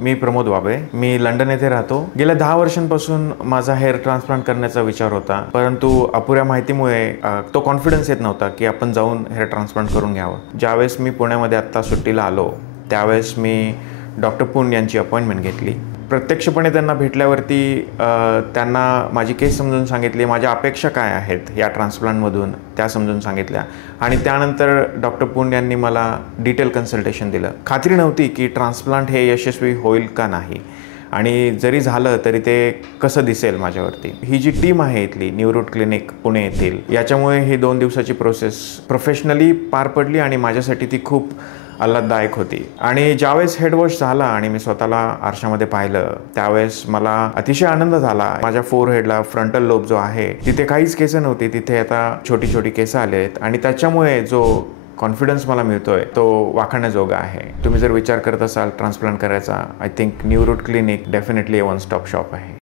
मी प्रमोद वाबळे. मी London येथे राहतो. गेल्या 10 वर्षांपासून माझा हेअर ट्रान्सप्लांट करण्याचा विचार होता, परंतु अपुऱ्या माहितीमुळे तो कॉन्फिडन्स येत नव्हता की आपण जाऊन हेअर ट्रान्सप्लांट करून घ्यावं. ज्यावेळेस मी पुण्यामध्ये आत्ता सुट्टीला आलो त्यावेळेस मी डॉक्टर पुन यांची अपॉइंटमेंट घेतली. प्रत्यक्षपणे त्यांना भेटल्यावरती त्यांना माझी केस समजून सांगितली, माझ्या अपेक्षा काय आहेत या ट्रान्सप्लांटमधून त्या समजून सांगितल्या आणि त्यानंतर डॉक्टर पुन यांनी मला डिटेल कन्सल्टेशन दिलं. खात्री नव्हती की ट्रान्सप्लांट हे यशस्वी होईल का नाही आणि जरी झालं तरी ते कसं दिसेल माझ्यावरती. ही जी टीम आहे इथली न्यूरूट क्लिनिक पुणे येथील, याच्यामुळे ही 2 दिवसाची प्रोसेस प्रोफेशनली पार पडली आणि माझ्यासाठी ती खूप आल्हाददायक होती. आणि ज्यावेळेस हेड वॉश झाला आणि मी स्वतःला आरशामध्ये पाहिलं त्यावेळेस मला अतिशय आनंद झाला. माझ्या फोरहेडला फ्रंटल लोब जो आहे तिथे काहीच केस नव्हती, तिथे आता छोटी छोटी केस आले आहेत आणि त्याच्यामुळे जो कॉन्फिडन्स मला मिळतोय तो वाखाणण्याजोगा आहे. तुम्ही जर विचार करत असाल ट्रान्सप्लांट करायचा, आय थिंक न्यूरूट clinic definitely one stop shop आहे.